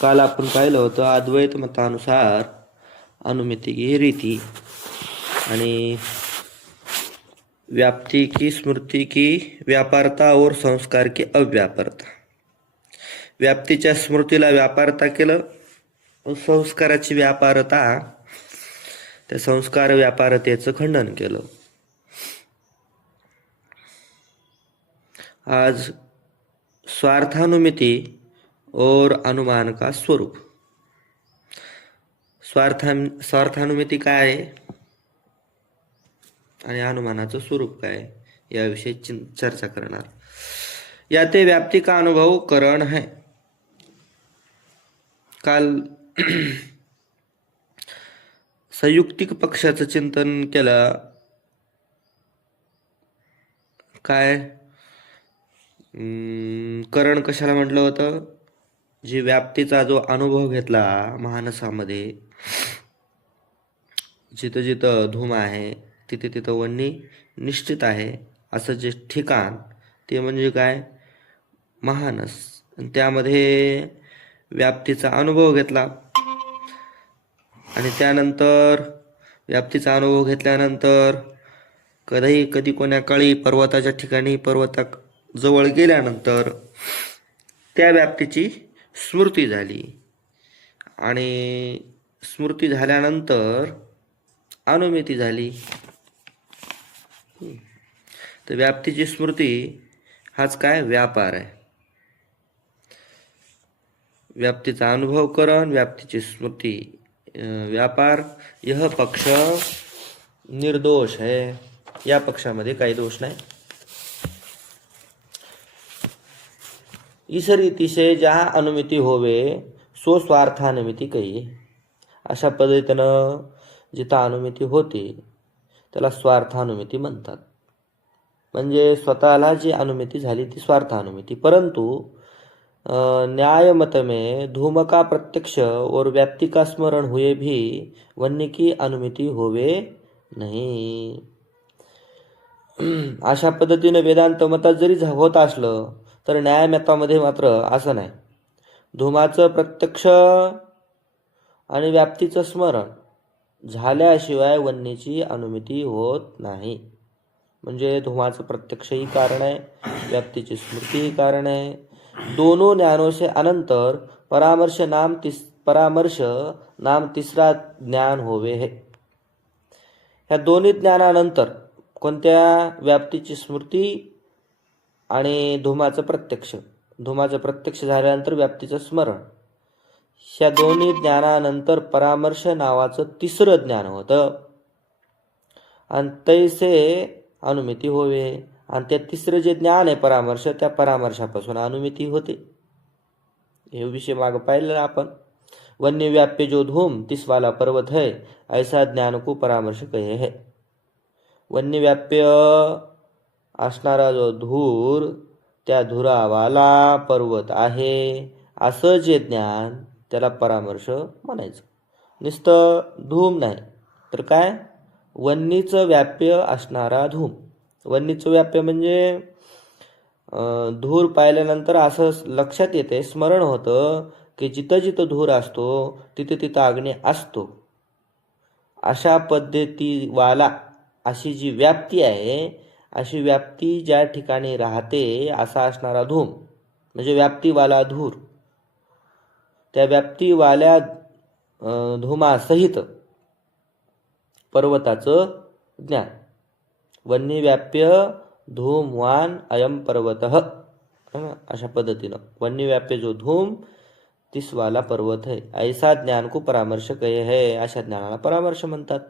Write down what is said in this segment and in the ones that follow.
काल आपण पाहिलं होतं अद्वैत मतानुसार अनुमिति की रीति आणि व्याप्ति की स्मृति की व्यापारता और संस्कार की अव्यापारता. व्याप्तीच्या स्मृतीला व्यापारता केलं, संस्काराची व्यापारता, त्या संस्कार व्यापारतेचं खंडन केलं. आज स्वार्थानुमिति और अनुमान का स्वरूप. स्वार्थानुमिति काय आहे आणि अनुमानाचं स्वरूप काय याविषयी चर्चा करणार. या ते व्याप्ति का अनुभव करण है. काल संयुक्तिक पक्षाचं चिंतन केलं. काय करण कशाला म्हटलं होतं? जी व्याप्तीचा जो अनुभव घेतला मानसामध्ये, जिथं जिथं धूम आहे तिथे तिथं वन्नी निश्चित आहे असं जे ठिकाण ते म्हणजे काय? महानस. त्यामध्ये व्याप्तीचा अनुभव घेतला आणि त्यानंतर व्याप्तीचा अनुभव घेतल्यानंतर कधी कोण्या काळी पर्वताच्या ठिकाणी पर्वताजवळ गेल्यानंतर त्या व्याप्तीची स्मृती झाली आणि स्मृती झाल्यानंतर अनुमिती झाली. तर व्याप्तीची स्मृती हाच काय? व्यापार आहे. व्याप्तीचा अनुभव करण, व्याप्तीची स्मृती व्यापार. यह पक्ष निर्दोष है. या पक्षामध्ये काही दोष नाही. इस रीति से जहाँ अनुमिति होवे सो स्वार्थानुमिति कही. अशा पद्धतीनं जिथं अनुमिति होते त्याला स्वार्थानुमिति म्हणतात. म्हणजे स्वतःला जी अनुमिति झाली ती स्वार्थानुमिति. परंतु न्याय मत में धूम का प्रत्यक्ष और व्याप्ति का स्मरण हुए भी वन्य की अनुमिति होवे नहीं. अशा पद्धतीने वेदांत मतात जरी होत असलं तर न्यायमतामध्ये मात्र असं नाही. धूमाचं प्रत्यक्ष आणि व्याप्तीचं स्मरण झाल्याशिवाय वन्यची अनुमिति होत नाही. म्हणजे धूमाचं प्रत्यक्षही कारण आहे, व्याप्तीची स्मृतीही कारण आहे. दोनों ज्ञानों से अनंतर परामर्श नाम तिसरा ज्ञान होवे है. ह्या दोन्ही ज्ञानानंतर कोणत्या? व्याप्तीची स्मृती आणि धूमाचं प्रत्यक्ष झाल्यानंतर व्याप्तीचं स्मरण. ह्या दोन्ही ज्ञानानंतर परामर्श नावाचं तिसरं ज्ञान होतं आणि तैसे अनुमिति होवे. आणि त्या तिसरं जे ज्ञान आहे परामर्श, त्या परामर्शापासून अनुमिति होते. हे विषय मागं पाहिलेला आपण. वन्य व्याप्य जो धूम तिस वाला पर्वत है ऐसा ज्ञान को परामर्श कहे है. वन्य व्याप्य असणारा जो धूर त्या धुरावाला पर्वत आहे असं जे ज्ञान त्याला परामर्श म्हणायचं. नुसतं धूम नाही तर काय? वन्नीचं व्याप्य असणारा धूम. वन्नीचं व्याप्य म्हणजे धूर पाहिल्यानंतर असं लक्षात येते, स्मरण होतं की जिथं जिथं धूर असतो तिथे तिथं अग्नी असतो. अशा पद्धतीवाला अशी जी व्याप्ती आहे, अशी व्याप्ती ज्या ठिकाणी राहते असा असणारा धूम म्हणजे व्याप्तीवाला धूर. त्या व्याप्तीवाल्या धूमासहित पर्वताचं ज्ञान. वन्य व्याप्य धूमवान अयम पर्वतः. अशा पद्धतीनं वन्य व्याप्य जो धूम तिसवाला पर्वत है ऐसा ज्ञान को परामर्श कहे है. अशा ज्ञानाला परामर्श म्हणतात.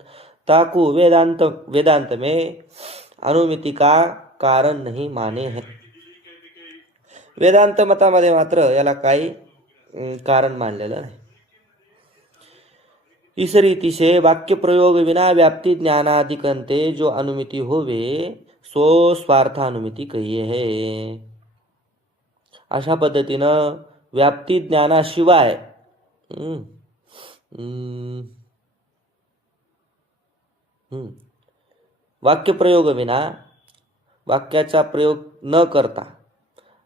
ताकू वेदांत में अनुमिति का कारण नहीं माने है. वेदांत मतामध्ये मात्र याला काही कारण मानलेलं नाही. इस रीति से वाक्य प्रयोग विना व्याप्ति ज्ञानाधिकंते जो अनुमिति होवे सो स्वार्थानुमिति कहिए है. अशा पद्धतीनं व्याप्ती ज्ञानाशिवाय वाक्य प्रयोग विना वाक्याचा प्रयोग न करता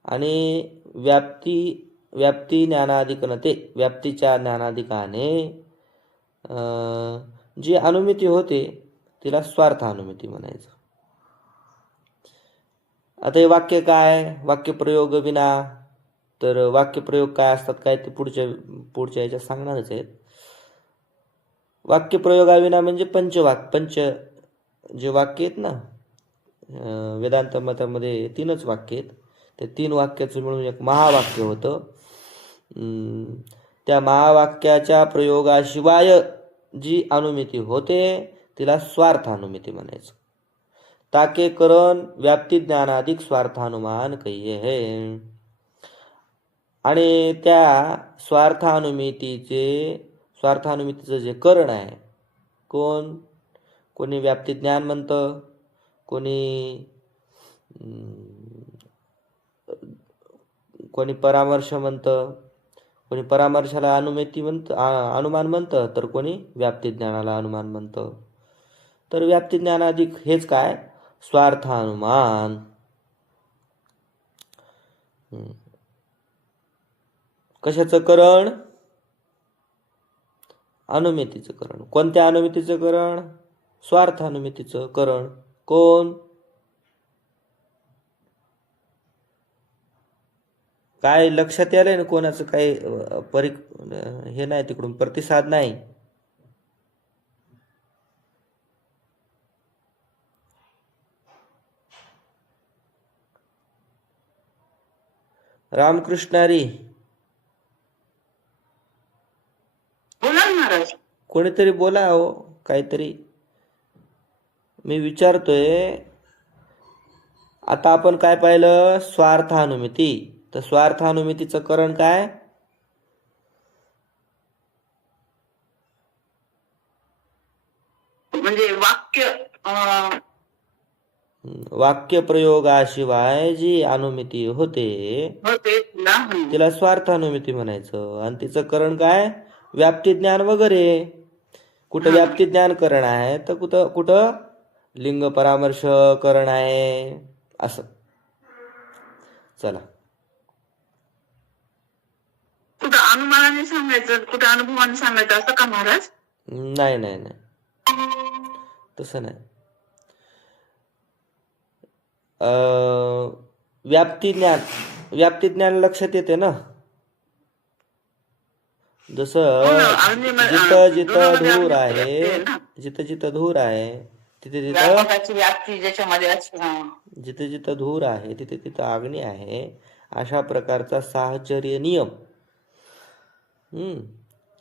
आणि व्याप्ती ज्ञानाधिकरणे व्याप्तीच्या ज्ञानाधिकाने जी अनुमिती होते तिला स्वार्थ अनुमिती म्हणायचं. आता हे वाक्य काय, वाक्यप्रयोग विना, तर वाक्यप्रयोग काय असतात काय ते पुढच्या याच्यात सांगणारच आहेत. वाक्यप्रयोगाविना म्हणजे पंच जे वाक्य आहेत ना, वेदांत मतामध्ये 3च वाक्य आहेत. ते 3 वाक्याचं मिळून एक महावाक्य होतं. त्या महावाक्याच्या प्रयोगाशिवाय जी अनुमिती होते तिला स्वार्थ अनुमिती म्हणायचं. ताके करण व्याप्ती ज्ञानाधिक स्वार्थानुमान कहिये है. आणि त्या स्वार्थानुमितीचं जे करण आहे, कोणी व्याप्ती ज्ञान म्हणतं, कोणी परामर्श म्हणतं, कोणी परामर्शाला अनुमान म्हणतं, तर कोणी व्याप्ती ज्ञानाला अनुमान म्हणतं. तर व्याप्ती ज्ञानाधिक हेच काय, स्वार्थानुमान. कशाचं करण, अनुमितीचं करण. कोणत्या अनुमितीचं करण, स्वार्थ अनुमितीचं करण. कोण, काय लक्षात आलंय ना, कोणाचं काही हे नाही, तिकडून प्रतिसाद नाही. रामकृष्णारी, बोला महाराज. कोणीतरी बोला हो काहीतरी, मी विचारतोय. आता आपण काय पाहिलं, स्वार्थानुमिती. तर स्वार्थानुमितीचं करण काय, म्हणजे वाक्य प्रयोगाशिवाय जी अनुमिती होते तिला स्वार्थानुमिती म्हणायचं. आणि तिचं करण काय, व्याप्ती ज्ञान वगैरे. कुठं व्याप्ती ज्ञान करण आहे, तर कुठं लिंग परामर्श करण आहे, असं. चला, कुठं अनुमानाने सांगायचं, कुठं अनुभवाने सांगायचं, असं का महाराज? नाही, तसं नाही. व्याप्ती ज्ञान लक्षात येते ना. जसं जिथं धूर आहे, जिथं धूर आहे तिथे जिथं धूर आहे तिथे अग्नी आहे. अशा प्रकारचा साहचर्य नियम,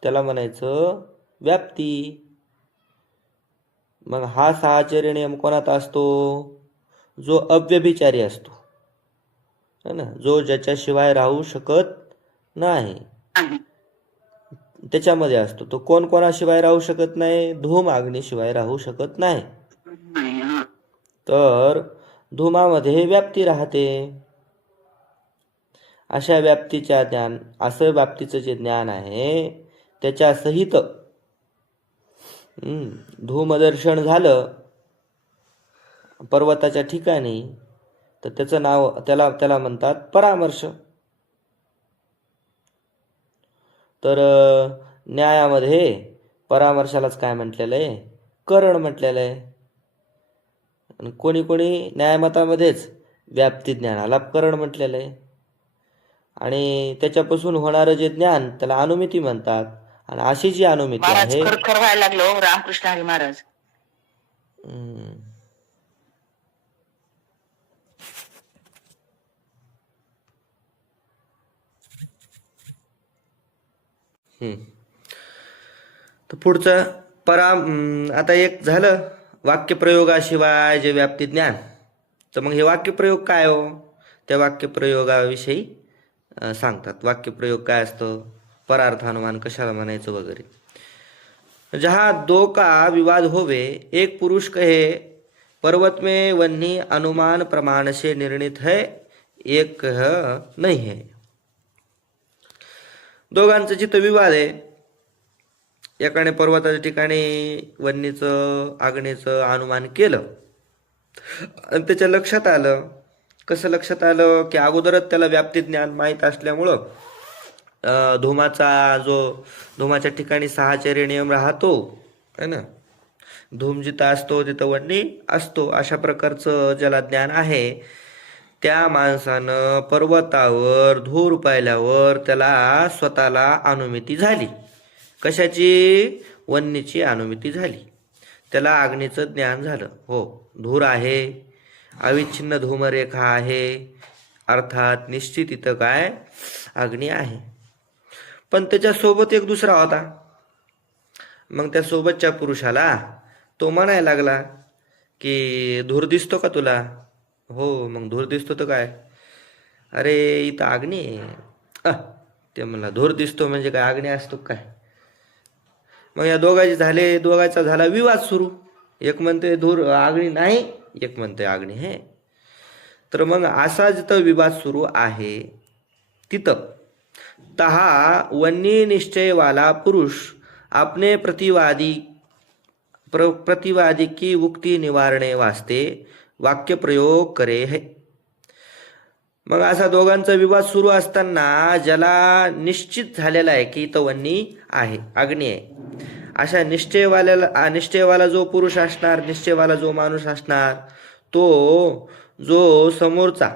त्याला म्हणायचं व्याप्ती. मग हा साहचर्य नियम कोणात असतो, जो अव्यभिचारी असतो है ना, जो ज्याच्याशिवाय राहू शकत नाही, त्याच्यामध्ये असतो. तो कोणाशिवाय राहू शकत नाही, धूम अग्नीशिवाय राहू शकत नाही. तर धुमामध्ये व्याप्ती राहते. अशा व्याप्तीच्या ज्ञान, असं व्याप्तीचं जे ज्ञान आहे त्याच्या सहित धूमदर्शन झालं पर्वताच्या ठिकाणी, तर त्याचं नाव त्याला म्हणतात परामर्श. तर न्यायामध्ये परामर्शालाच काय म्हटलेलं आहे, करण म्हटलेलं आहे. आणि कोणी न्यायमतामध्येच व्याप्ती ज्ञानाला करण म्हटलेलं आहे. आणि त्याच्यापासून होणारं जे ज्ञान त्याला अनुमिती म्हणतात. आणि अशी जी अनुमिती आहे, व्हायला लागलो रामकृष्ण हरी महाराज. तर पुढचं आता एक झालं वाक्यप्रयोगाशिवाय जे व्याप्ती ज्ञान. तर मग हे वाक्यप्रयोग काय हो, त्या वाक्यप्रयोगाविषयी सांगतात. वाक्यप्रयोग काय असतं, परार्थानुमान कशाला म्हणायचं वगैरे. जहाँ दो का विवाद होवे, एक पुरुष कहे पर्वत में वन्नी अनुमान प्रमाण से निर्णित है, एक नहीं है. दोघांचं जिथं विवाद आहे, एकाने पर्वताच्या ठिकाणी वन्नीचं आग्नेचं अनुमान केलं, आणि त्याच्या लक्षात आलं. कसं लक्षात आलं की अगोदरच त्याला व्याप्ती ज्ञान माहीत असल्यामुळं धुमाच्या ठिकाणी साहचर्य नियम राहतो है ना. धूम जिथं असतो तिथं वन्नी असतो, अशा प्रकारचं ज्याला ज्ञान आहे त्या माणसानं पर्वतावर धूर पाहिल्यावर त्याला स्वतःला अनुभूती झाली. कशाची? वन्नीची अनुभूती झाली. त्याला अग्नीचं ज्ञान झालं. हो, धूर आहे, अविच्छिन्न धूमरेखा आहे, अर्थात निश्चित इथं काय अग्नी आहे. पण त्याच्यासोबत एक दुसरा होता. मग त्या सोबतच्या पुरुषाला तो म्हणायला लागला की धूर दिसतो का तुला? हो. मग धूर दिसतो तर काय? अरे इथं अग्नी आहे. ते म्हणला धूर दिसतो म्हणजे काय अग्नी असतो काय? मग या दोघांचा झाला विवाद सुरू. एक म्हणते धूर अग्नी नाही, एक म्हणते अग्नी आहे. तर मग असा जिथं विवाद सुरू आहे तिथं तहा वन्नी निश्चयवाला पुरुष अपने प्रतिवादी की उक्ती निवारणे वास्ते वाक्य प्रयोग करे है. मग असा दोघांचा विवाद सुरू असताना ज्याला निश्चित झालेला आहे की तो वन्नी आहे, अग्नी आहे, अशा निश्चयवाला जो पुरुष असणार, निश्चयवाला जो माणूस असणार, तो जो समोरचा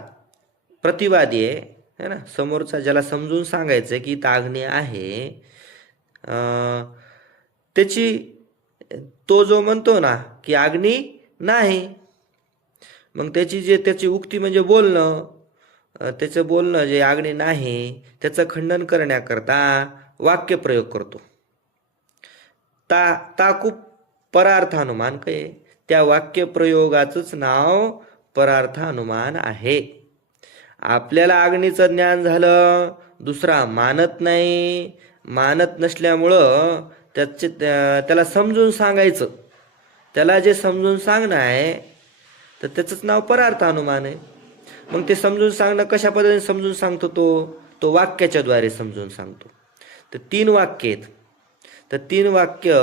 प्रतिवादी आहे ना, समोरचा ज्याला समजून सांगायचं की इथं अग्नी आहे, तो जो म्हणतो ना की अग्नी नाही, मग त्याची उक्ती म्हणजे बोलणं, त्याचं बोलणं जे अग्नी नाही त्याचं खंडन करण्याकरता वाक्य प्रयोग करतो. खूप परार्थानुमान काय, त्या वाक्य प्रयोगाचंच नाव परार्थानुमान आहे. आपल्याला अग्नीचं ज्ञान झालं, दुसरा मानत नाही, मानत नसल्यामुळं त्याला समजून सांगायचं, त्याला जे समजून सांगणं आहे तर त्याचंच नाव परार्थानुमान आहे. मग ते समजून सांगणं कशा पद्धतीने समजून सांगतो? तो वाक्याच्या द्वारे समजून सांगतो. तर 3 वाक्य आहेत. तर 3 वाक्य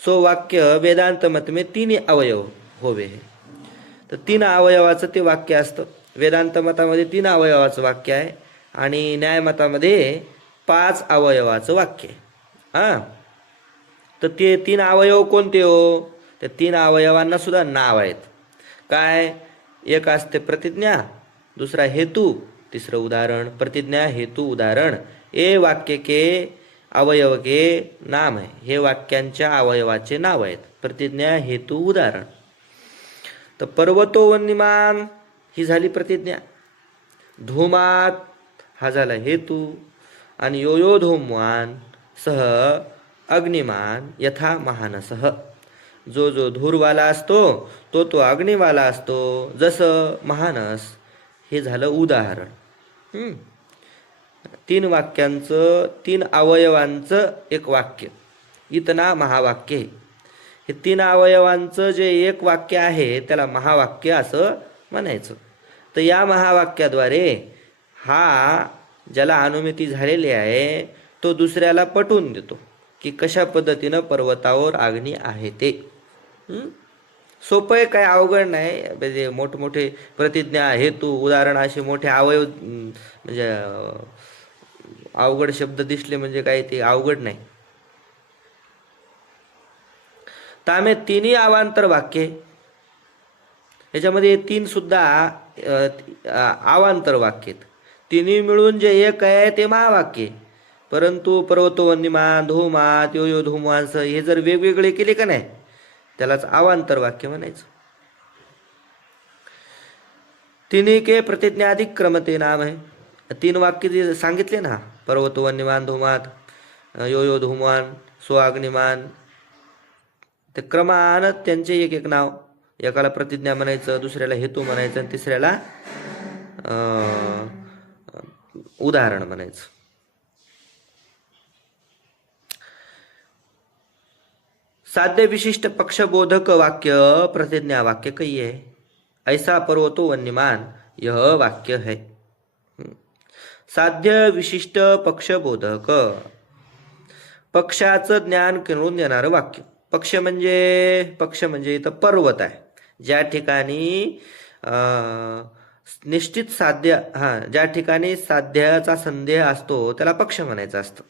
वाक्य वेदांत मत में 3 अवयव होवे. तर 3 अवयवाचं ते वाक्य असतं. वेदांत मतामध्ये 3 अवयवाचं वाक्य आहे आणि न्यायमतामध्ये 5 अवयवाचं वाक्य आहे. तर ते 3 अवयव कोणते हो? त्या 3 अवयवांना सुद्धा नाव आहेत. काय? एक असते प्रतिज्ञा, दुसरा हेतू, तिसरं उदाहरण. प्रतिज्ञा, हेतू, उदाहरण हे वाक्य के अवयव के नाम आहे. हे वाक्यांच्या अवयवाचे नाव आहेत. प्रतिज्ञा, हेतू, उदाहरण. तर पर्वतो वन्यमान ही झाली प्रतिज्ञा, धूमात हा झाला हेतू, आणि यो धूमवान सह अग्निमान यथा महानसः. जो धूरवाला असतो तो अग्निवाला असतो, जसं महानस. हे झालं उदाहरण. 3 वाक्यांचं, 3 अवयवांचं एक वाक्य, इतना महावाक्य. हे 3 अवयवांचं जे एक वाक्य आहे त्याला महावाक्य असं म्हणायचं. तर या महावाक्याद्वारे हा ज्याला अनुमती झालेली आहे तो दुसऱ्याला पटवून देतो की कशा पद्धतीनं पर्वतावर अग्नी आहे ते. सोपं आहे, काय अवघड नाही. म्हणजे मोठमोठे प्रतिज्ञा, हेतू, उदाहरण असे मोठे अवयव म्हणजे अवघड शब्द दिसले म्हणजे काय ते अवघड नाही. तामे 3 अवांतर वाक्य, याच्यामध्ये 3 सुद्धा अवांतर वाक्य आहेत. 3 मिळून जे एक आहे ते महावाक्य. परंतु पर्वतो वन्यमान, धूमात, यो धूमवांस हे जर वेगवेगळे केले का नाही त्यालाच अवांतर वाक्य म्हणायचं. 3 के प्रतिज्ञाधिक क्रमते नाम आहे. 3 वाक्य जे सांगितले ना, पर्वतो वन्यमान, धूमात, यो धूमवान, सो अग्निमान, ते क्रमानं त्यांचे एक नाव. एकाला प्रतिज्ञा म्हणायचं, दुसऱ्याला हेतू म्हणायचं, आणि तिसऱ्याला उदाहरण म्हणायचं. साध्य विशिष्ट पक्षबोधक वाक्य प्रतिज्ञा वाक्य कही है. ऐसा पर्वतो वन्यमान यह वाक्य है. साध्य विशिष्ट पक्षबोधक, पक्षाचं ज्ञान करून देणारं वाक्य. पक्ष म्हणजे इथं पर्वत आहे. ज्या ठिकाणी निश्चित साध्य ज्या ठिकाणी साध्याचा संदेह असतो त्याला पक्ष म्हणायचं असतं.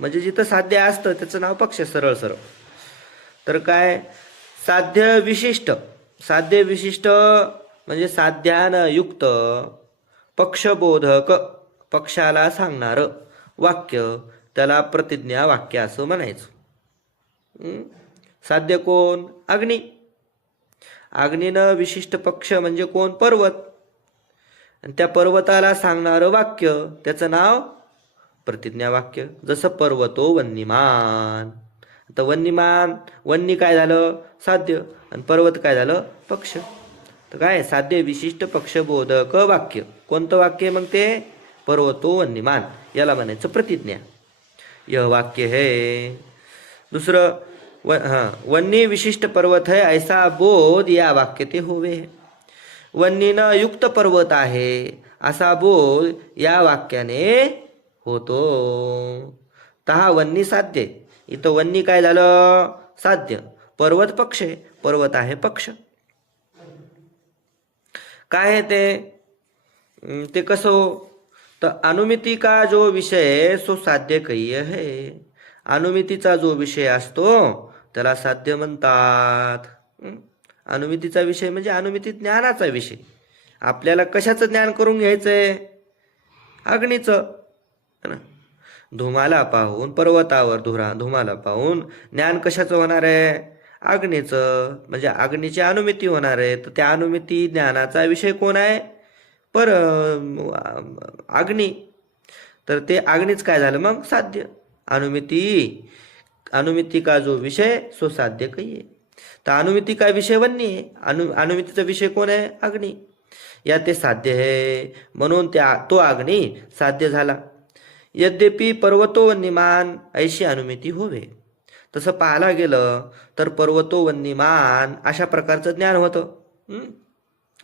म्हणजे जिथं साध्य असतं त्याचं नाव पक्ष, सरळ सरळ. तर काय, साध्य विशिष्ट म्हणजे साध्यानं युक्त पक्षबोधक, पक्षाला सांगणार वाक्य, त्याला प्रतिज्ञा वाक्य असं म्हणायचं. साध्य कोण? अग्नी. अग्नीनं विशिष्ट पक्ष म्हणजे कोण? पर्वत. आणि त्या पर्वताला सांगणारं वाक्य त्याचं नाव प्रतिज्ञा वाक्य. जसं पर्वतो वन्यमान. आता वन्नी काय झालं? साध्य. आणि पर्वत काय झालं? पक्ष. तर काय, साध्य विशिष्ट पक्षबोधक वाक्य. कोणतं वाक्य मग ते? पर्वतो वन्यमान, याला म्हणायचं प्रतिज्ञा. यह वाक्य है. दुसरं वन्नी विशिष्ट पर्वत है ऐसा बोध या वाक्य ते होवे. वन्नीनं युक्त पर्वत आहे असा बोध या वाक्याने होतो. तहा वन्नी साध्य. इथं वन्नी काय झालं? साध्य. पर्वत पक्ष आहे, पर्वत आहे पक्ष. काय आहे ते कसं हो? तर अनुमिती का जो विषय सो साध्य कही है. अनुमितीचा जो विषय असतो त्याला साध्य म्हणतात. अनुमितीचा विषय म्हणजे अनुमिती ज्ञानाचा विषय. आपल्याला कशाचं ज्ञान करून घ्यायचंय? अग्नीचं. धुमाला पाहून, पर्वतावर धुमाला पाहून ज्ञान कशाचं होणार आहे? अग्नीचं. म्हणजे अग्नीची अनुमिती होणार आहे. तर त्या अनुमिती ज्ञानाचा विषय कोण आहे? अग्नी. तर ते अग्नीच काय झालं मग? साध्य. अनुमिती का जो विषय सो साध्य कहिये. तर अनुमिती का विषय वन्नी आहे. अनुमितीचा विषय कोण आहे? अग्नी. या ते साध्य आहे म्हणून तो अग्नी साध्य झाला. यद्यपि पर्वतो वन्यमान ऐशी अनुमिती होवे. तसं पाहायला गेलं तर पर्वतो वन्यमान अशा प्रकारचं ज्ञान होतं.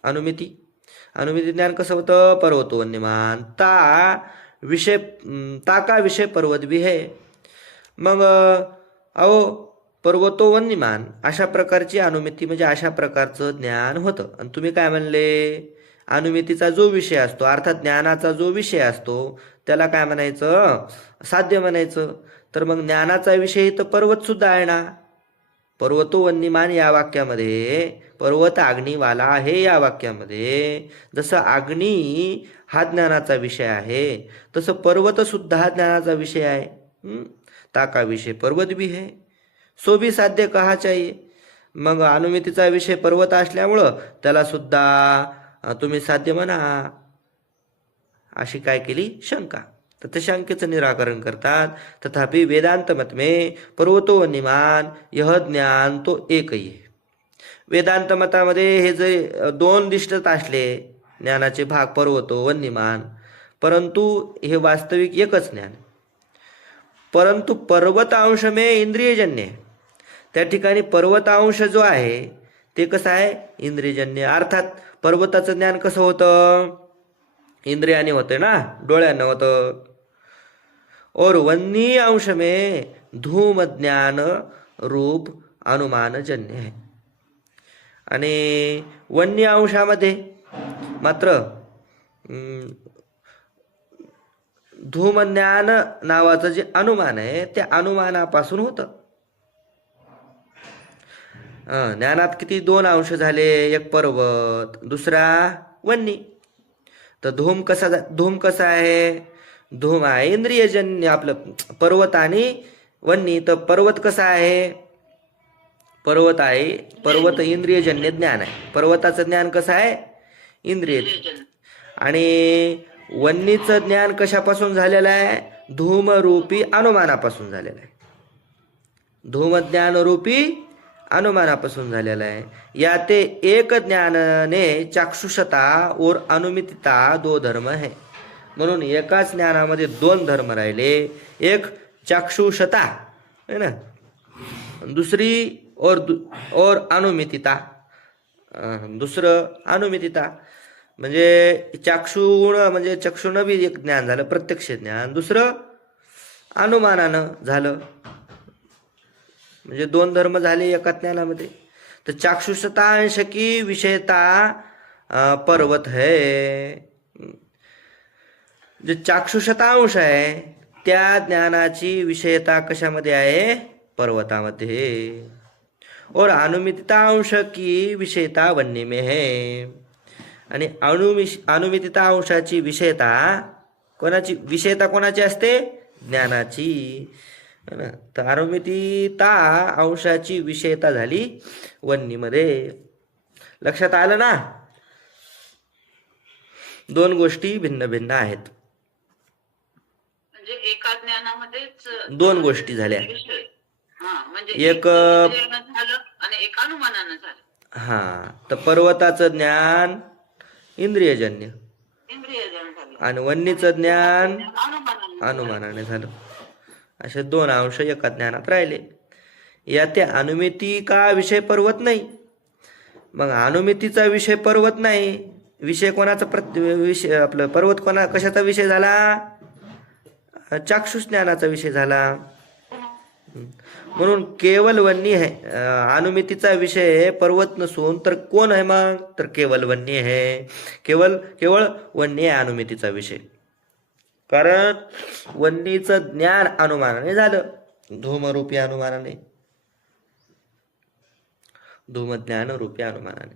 अनुमिती ज्ञान कसं होतं? पर्वतो वन्यमान ता का विषय पर्वत भी है. मग पर्वतो वन्यमान अशा प्रकारची अनुमिती म्हणजे अशा प्रकारचं ज्ञान होतं. आणि तुम्ही काय म्हणले? अनुमितीचा जो विषय असतो अर्थात ज्ञानाचा जो विषय असतो त्याला काय म्हणायचं? साध्य म्हणायचं. तर मग ज्ञानाचा विषय तर पर्वत सुद्धा आहे ना. पर्वतो वन्यमान या वाक्यामध्ये पर्वत अग्निवाला आहे. या वाक्यामध्ये जसं अग्नी हा ज्ञानाचा विषय आहे तसं पर्वत सुद्धा हा ज्ञानाचा विषय आहे. ताका विषय पर्वत भी है सो भी साध्य कहा चाहिए. मग अनुमितीचा विषय पर्वत असल्यामुळं त्याला सुद्धा तुम्ही साध्य म्हणा, अशी काय केली? शंका. तर त्या शंकेचं निराकरण करतात. तथापि वेदांत मत में पर्वतो वन्यमान यह ज्ञान तो एकही आहे. वेदांत मतामध्ये हे जे दोन दिसत असले ज्ञानाचे भाग पर्वतो वन्यमान, परंतु हे वास्तविक एकच ज्ञान. परंतु पर्वतांश में इंद्रियजन्य. त्या ठिकाणी पर्वतांश जो आहे ते कसं आहे? इंद्रियजन्य. अर्थात पर्वताचं ज्ञान कसं होतं? इंद्रियाने होतं ना, डोळ्यानं होतं. और वन्नी अंश में धूम ज्ञान रूप अनुमानजन्य आहे. आणि वन्य अंशामध्ये मात्र धूमज्ञान नावाचं जे अनुमान आहे त्या अनुमानापासून होतं. ज्ञानात किती? दोन अंश झाले. एक पर्वत, दुसरा वन्नी. तर धूम कसा आहे? धूम आहे इंद्रियजन्य. आपलं पर्वत आणि वन्नी. तर पर्वत कसा आहे? पर्वत इंद्रियजन्य ज्ञान आहे. पर्वताचं ज्ञान कसं आहे? इंद्रिय. आणि वन्नीचं ज्ञान कशापासून झालेलं आहे? धूमरूपी अनुमानापासून झालेलं आहे. धूमज्ञान रूपी अनुमानापासून झालेला आहे. या ते एक ज्ञानने चाक्षुषता और अनुमितिता दो धर्म है. म्हणून एकाच ज्ञानामध्ये दोन धर्म राहिले. एक चाक्षुषता है ना, दुसरी और अनुमितिता. दुसरं अनुमितिता म्हणजे चाक्षुण म्हणजे चक्षुण बी एक ज्ञान झालं, प्रत्यक्ष ज्ञान. दुसरं अनुमानानं झालं. म्हणजे दोन धर्म झाले एका ज्ञानामध्ये. तो चाक्षुषता अंश की विषयता पर्वत है. जे चाक्षुषता अंश आहे त्या ज्ञानाची विषयता कशामध्ये आहे? पर्वतामध्ये. और अनुमितता अंश की विषयता वन्य में है. आणि अनुमितता अंशाची विषयता कोणाची? विषयता कोणाची असते? ज्ञानाची. है ना? तर अनुमितता अंशाची विषयता झाली वन्नीमध्ये. लक्षात आलं ना? दोन गोष्टी भिन्न भिन्न आहेत. म्हणजे एका ज्ञानामध्येच दोन गोष्टी झाल्या. म्हणजे एक झालं आणि एक अनुमानानं झालं. हा, तर पर्वताचं ज्ञान इंद्रियजन्य इंद्रियजन्य झालं आणि वन्नीचं ज्ञान अनुमानानं अनुमानाने झालं. असे दोन अंश एका ज्ञानात राहिले. या त्या अनुमिती का विषय पर्वत नाही. मग अनुमितीचा विषय पर्वत नाही. विषय कोणाचा? विषय आपलं पर्वत कोणा कशाचा विषय झाला? चाक्षुष ज्ञानाचा विषय झाला. म्हणून केवल वन्नी आहे. अनुमितीचा विषय पर्वत नसून तर कोण आहे मग? तर केवल वन्नी आहे. केवळ वन्नी आहे अनुमितीचा विषय. कारण वन्नीचं ज्ञान अनुमानाने झालं, धूमरूपी अनुमानाने, धूम ज्ञान रूपी अनुमानाने.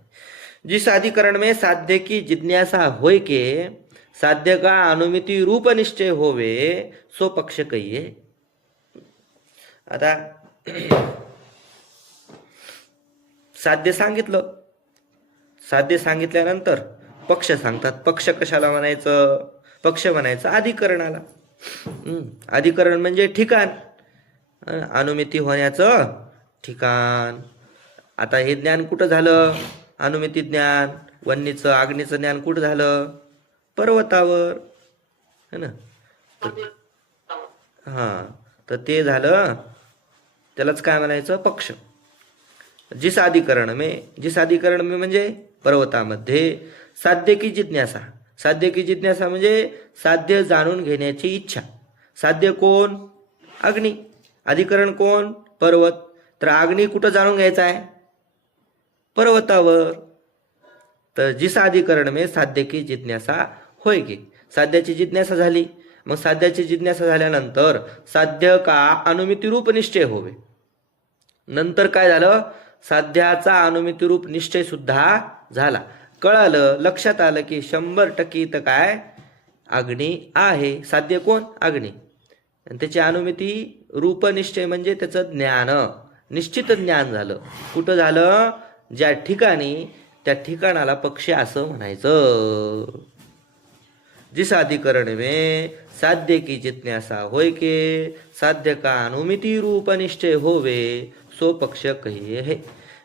जिस अधिकरण में साध्य की जिज्ञासा होय के साध्य का अनुमिती रूप निश्चय होवे सो पक्ष कहिये. आता साध्य सांगितलं. साध्य सांगितल्यानंतर पक्ष सांगतात. पक्ष कशाला म्हणायचं? पक्ष म्हणायचं अधिकरणाला. अधिकरण म्हणजे ठिकाण, अनुमिती होण्याचं ठिकाण. आता हे ज्ञान कुठं झालं? अनुमिती ज्ञान, वन्नीचं अग्नीचं ज्ञान कुठं झालं? पर्वतावर, है ना? हां, तर ते झालं, त्यालाच काय म्हणायचं? पक्ष. जिस अधिकरण में म्हणजे पर्वतामध्ये साध्य की जिज्ञासा. साध्य की जिज्ञासा म्हणजे साध्य जाणून घेण्याची इच्छा. साध्य कोण? अग्नी. अधिकरण कोण? पर्वत. तर अग्नी कुठं जाणून घ्यायचा आहे? पर्वतावर. तर जिस अधिकरण में साध्य की जिज्ञासा होय की, साध्याची जिज्ञासा झाली. मग साध्याची जिज्ञासा झाल्यानंतर साध्य का अनुमिती रूप निश्चय होवे. नंतर काय झालं? साध्याचा अनुमिती रूप निश्चय सुद्धा झाला. कळालं, लक्षात आलं की 100% इथं काय? अग्नी आहे. साध्य कोण? अग्नी. आणि त्याची अनुमिती रूप निश्चय म्हणजे त्याचं ज्ञान, निश्चित ज्ञान झालं. कुठं झालं? ज्या ठिकाणी, त्या ठिकाणाला पक्ष असं म्हणायचं. जिस अधिकरण में साध्य की जिज्ञासा होय के साध्य का अनुमिती रूप निश्चय होवे सो पक्ष कहिये है.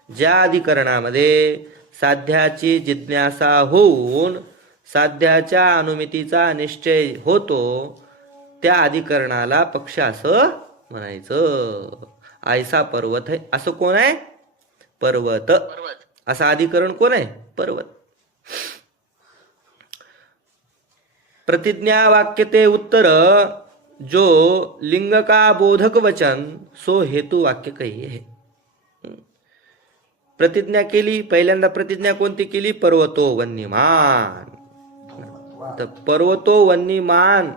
ज्या अधिकरणामध्ये साध्याची जिज्ञासा होऊन साध्याच्या अनुमितीचा निश्चय होतो त्या अधिकरणाला पक्ष असं म्हणायचं. ऐसा पर्वत है. असं कोण आहे? पर्वत. असं अधिकरण कोण आहे? पर्वत. प्रतिज्ञा वाक्य ते उत्तर जो लिंग का बोधक वचन सो हेतु वाक्य कही है. प्रतिज्ञा केली. पहिल्यांदा प्रतिज्ञा कोणती केली? पर्वतो वन्यमान. तर पर्वतो वन्यमान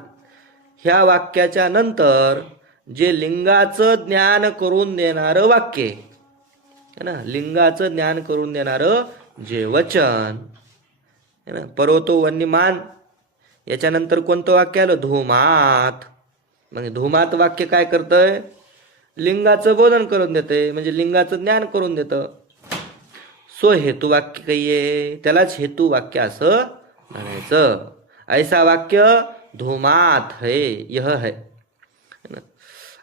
ह्या वाक्याच्या नंतर जे लिंगाचं ज्ञान करून देणारं वाक्य आहे ना, लिंगाचं ज्ञान करून देणारं जे वचन है ना, पर्वतो वन्यमान. याच्यानंतर कोणतं वाक्य आलं? धूमात. म्हणजे धूमात वाक्य काय करतंय? लिंगाचं बोधन करून देते, म्हणजे लिंगाचं ज्ञान करून देतं. सो हेतू वाक्य कहिये, त्यालाच हेतू वाक्य असं म्हणायचं. ऐसा वाक्य धूमात है, यह है ना.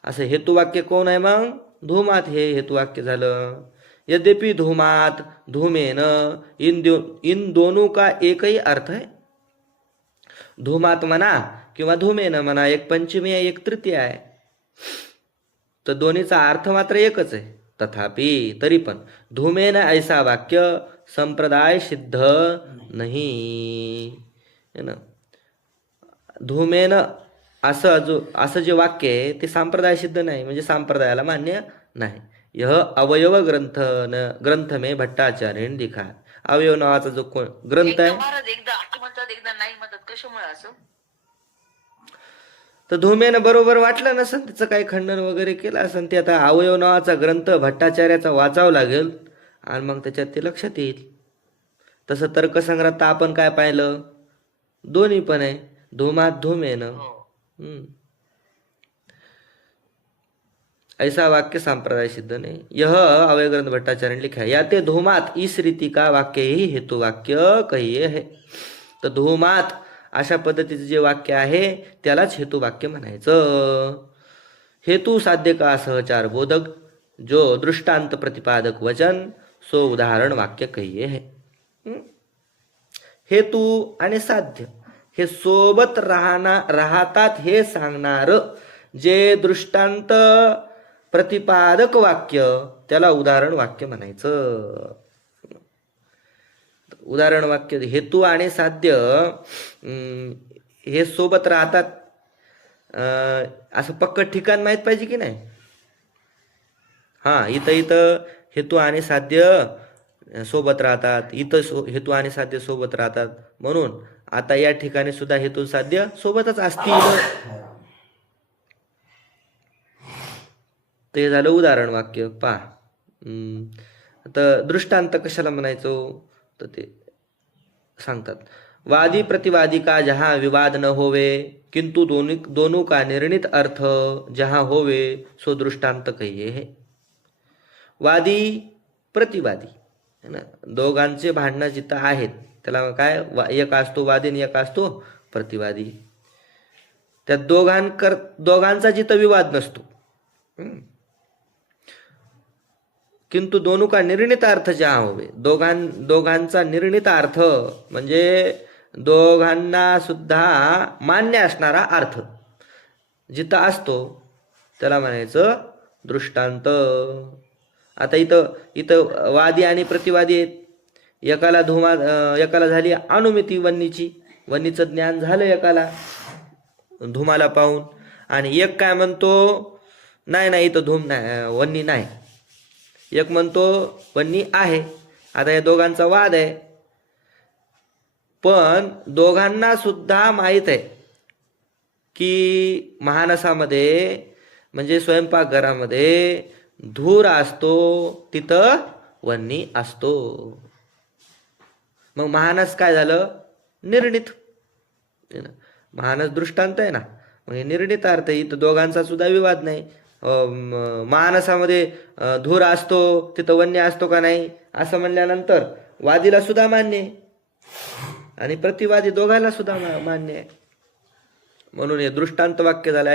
असं हेतू वाक्य कोण आहे मग? धूमात हे हेतू वाक्य झालं. यद्यपि धूमात, धूमेन इन दोनों का एकही अर्थ है. धूमात म्हणा किंवा धूमेन म्हणा, एक पंचमी आहे, एक तृतीय आहे, तर दोन्हीचा अर्थ मात्र एकच आहे. तथापि तरी पण धूमेन ऐसा वाक्य संप्रदाय सिद्ध नाही है ना. धूमेन असं जे वाक्य आहे ते संप्रदाय सिद्ध नाही, म्हणजे संप्रदायाला मान्य नाही. यह अवयव ग्रंथ में भट्टाचार्य दिखा. अवयव नावाचा जो ग्रंथ एकदा आहे, महाराज एकदा आहे म्हणतात एकदा नाही म्हणतात, कशामुळे असं? तर धूमेनं बरोबर वाटलं नसेल, त्याचं काही खंडन वगैरे केलं असेल. ते आता अवयव नावाचा ग्रंथ भट्टाचार्याचा वाचावा लागेल आणि मग त्याच्यात ते लक्षात येईल. तसं तर्कसंग्रहात आपण काय पाहिलं, दोन्ही पण आहे, धूमात धूम आहे ना. ऐसा वाक्य संप्रदाय सिद्ध नहीं. यह अवय ग्रंथ भट्टाचार्य ने लिखा है. या ते धूमात इस रीति का वाक्य ही हेतु वाक्य कहिये है. तर धूमात अशा पद्धतीचे जे वाक्य आहे त्यालाच हेतू वाक्य म्हणायचं. हेतू साध्य का सहचार बोधक जो दृष्टांत प्रतिपादक वचन सो उदाहरण वाक्य कहिये है. हेतू आणि साध्य हे सोबत राहतात हे सांगणार जे दृष्टांत प्रतिपादक वाक्य त्याला उदाहरण वाक्य म्हणायचं. उदाहरण वाक्य हेतू आणि साध्य हे सोबत राहतात. असं पक्क ठिकाण माहित पाहिजे की नाही. इथं हेतू आणि साध्य सोबत राहतात, इथं हेतू आणि साध्य सोबत राहतात, म्हणून आता या ठिकाणी सुद्धा हेतू साध्य सोबतच असतील. ते झालं उदाहरण वाक्य. पहा, आता दृष्टांत कशाला म्हणायचो तर ते सांगतात. वादी प्रतिवादी का जहाँ विवाद न होवे किंतु दोनों का निर्णित अर्थ जहाँ होवे सो दृष्टांत कहिये है. वादी प्रतिवादी है ना, दोघांचे भांडणं जिथं आहेत त्याला काय, एक असतो वादी आणि एक असतो प्रतिवादी. त्या दोघांचा जिथं विवाद नसतो, किंतु दोनों का निर्णित अर्थ जहाँ होवे, दोघांचा निर्णित अर्थ म्हणजे दोघांना सुद्धा मान्य असणारा अर्थ जिथं असतो त्याला म्हणायचं दृष्टांत. आता इथं वादी आणि प्रतिवादी आहेत. एकाला झाली अनुमिती वन्नीचं ज्ञान झालं एकाला धुमाला पाहून, आणि एक काय म्हणतो नाही इथं धूम नाही, वन्नी नाही. एक म्हणतो वन्नी आहे. आता या दोघांचा वाद आहे, पण दोघांना सुद्धा माहीत आहे की महानसामध्ये म्हणजे स्वयंपाकघरामध्ये धूर असतो, तिथं वन्नी असतो. मग महानस काय झालं, निर्णित. महानस दृष्टांत आहे ना, मग निर्णित अर्थ. इथं दोघांचा सुद्धा विवाद नाही. महानसामध्ये धूर असतो, तिथं वन्य असतो का नाही असं म्हणल्यानंतर वादीला सुद्धा मान्य आहे आणि प्रतिवादी दोघांना सुद्धा मान्य आहे. म्हणून हे दृष्टांत वाक्य झालं.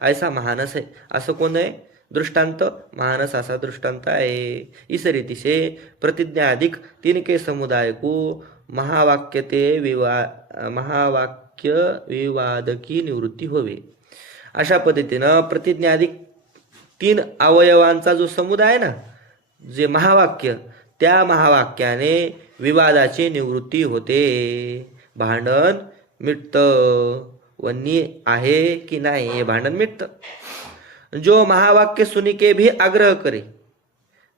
ऐसा महानस आहे. असं कोण आहे, दृष्टांत महानस असा दृष्टांत आहे. इस रीति से प्रतिज्ञा अधिक तीन के समुदाय को महावाक्य विवाद की निवृत्ती होवे. अशा पद्धतीनं प्रतिज्ञा अधिक 3 अवयवांचा जो समुदाय आहे ना, जे महावाक्य, त्या महावाक्याने विवादाची निवृत्ती होते. भांडण मिटतं. वन्नी आहे की नाही हे भांडण मिटतं. जो महावाक्य सुनिके भी आग्रह करे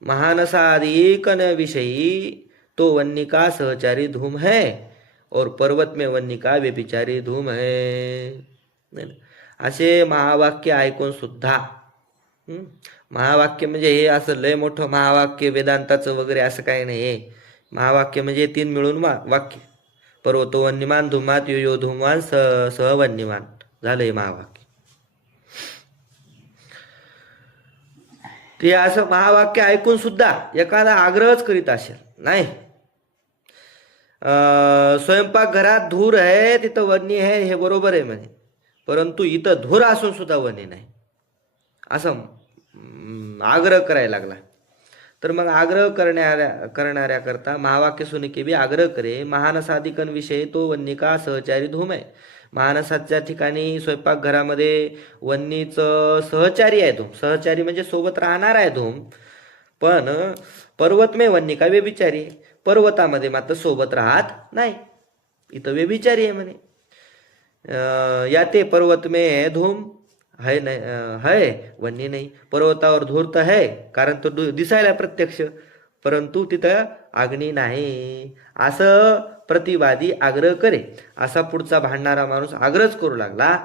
महानसादिकन विषयी तो वन्नी का सहचारी धूम है और पर्वत में वन्नी का व्यभिचारी धूम है. असे महावाक्य ऐकून सुद्धा, महावाक्य म्हणजे हे असं लय मोठं महावाक्य वेदांताचं वगैरे असं काही नाही. महावाक्य म्हणजे 3 मिळून वाक्य. पर्वतो वन्यमान धूमात यो धूमान सह वन्यमान झालं हे महावाक्य. ते असं महावाक्य ऐकून सुद्धा एखादा आग्रहच करीत असेल, नाही स्वयंपाकघरात धूर आहे तिथं वन्य आहे हे बरोबर आहे म्हणे, परंतु इथं धूर असून सुद्धा वन्य नाही असं आग्रह करायला लागला. तर मग आग्रह करणाऱ्या करता महावाक्य सुनिके भी आग्रह करे महानसादिकन विषय तो वन्नी का सहचारी धूम आहे. महानसाच्या ठिकाणी स्वयंपाकघरामध्ये वन्नीचं सहचारी आहे धूम. सहचारी म्हणजे सोबत राहणार आहे धूम. पण पर्वत में वन्नी का व्यभिचारी आहे. पर्वतामध्ये मात्र सोबत राहत नाही, इथं व्यभिचारी आहे म्हणे. या ते पर्वत में धूम है नाही है वन्य नाही. पर्वतावर धूर्त आहे कारण तो दिसायला प्रत्यक्ष, परंतु तिथं अग्नी नाही असं प्रतिवादी आग्रह करे. असा पुढचा भांडणारा माणूस आग्रहच करू लागला.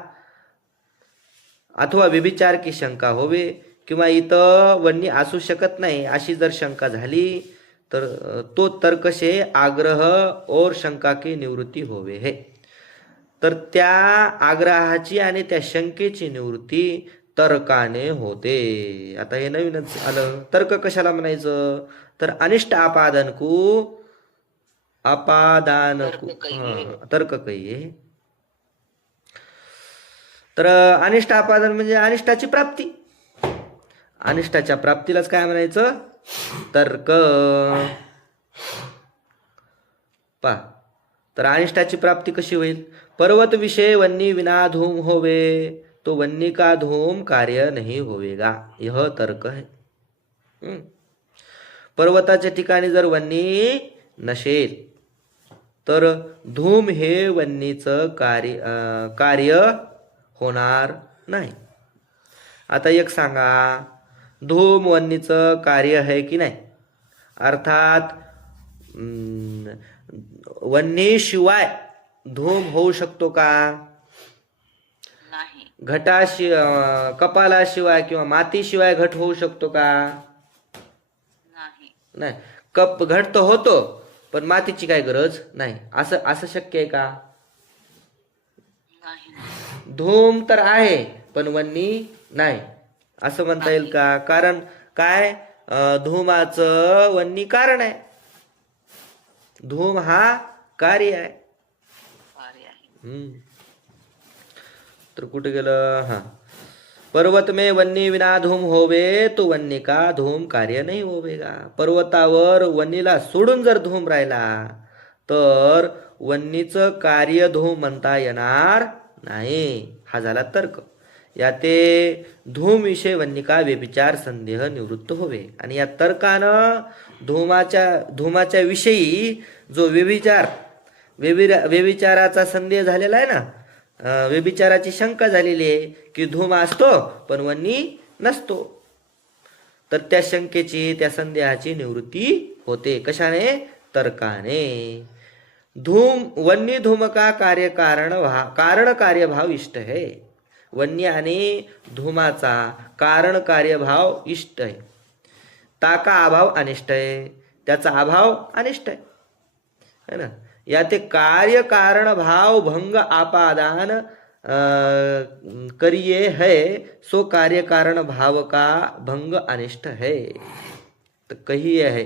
अथवा व्यभिचार की शंका होवे, किंवा इथं वन्य असू शकत नाही अशी जर शंका झाली तर तो तर्क से आग्रह और शंका की निवृत्ती होवे हे. तर त्या आग्रहाची आणि त्या शंकेची निवृत्ती तर्काने होते. आता हे नवीनच आलं. तर्क कशाला म्हणायचं तर अनिष्ट आपादनकू अपादानकू तर्क कहिये. तर अनिष्ट आपादन म्हणजे अनिष्टाची प्राप्ती. अनिष्टाच्या प्राप्तीलाच काय म्हणायचं तर्क. पा तर अनिष्टाची प्राप्ती कशी होईल. पर्वत विषय वन्नी विना धूम होवे तो वन्नी का धूम कार्य नहीं होवेगा, यह तर्क है. पर्वताच्या ठिकाणी जर वन्नी नसेल तर धूम हे वन्नीचं कार्य होणार नाही. आता एक सांगा, धूम वन्नीचं कार्य आहे की नाही. अर्थात वन्नीशिवाय धूम होऊ शकतो का. नाही. कपालाशिवाय किंवा मातीशिवाय घट होऊ शकतो का. नाही. नाही. घट तर होतो पण मातीची काय गरज नाही. असं असं शक्य आहे का. नाही. धूम तर आहे पण वन्नी नाही असं म्हणता येईल का. कारण काय धूमाचं वन्नी कारण आहे. धूम हा कार्य आहे. कार्य आहे. तर कुठे गेलं. हा पर्वत में वन्नी विना धूम होवे तो वन्नी का धूम कार्य नाही होवेगा. पर्वतावर वन्नीला सोडून जर धूम राहिला तर वन्नीचं कार्य धूम म्हणता येणार नाही. हा झाला तर्क. या ते धूम विषय वन्नी का व्यभिचार संदेह निवृत्त होवे. आणि या तर्कानं धूमाच्या विषयी जो व्यभिचाराचा संदेह झालेला आहे ना, व्यभिचाराची शंका झालेली आहे की धूम असतो पण वन्नी नसतो, तर त्या शंकेची त्या संदेहाची निवृत्ती होते. कशाने तर्काने. वन्नी धूम का कारण कार्यभाव इष्ट है. वन्य आणि धूमाचा कारण कार्यभाव इष्ट आहे. ताका अभाव अनिष्ट आहे. त्याचा अभाव अनिष्ट आहे ना. या ते कार्य कारण भाव भंग आपादान करिए है सो कार्य कारण भाव का भंग अनिष्ट है. तो कहिए है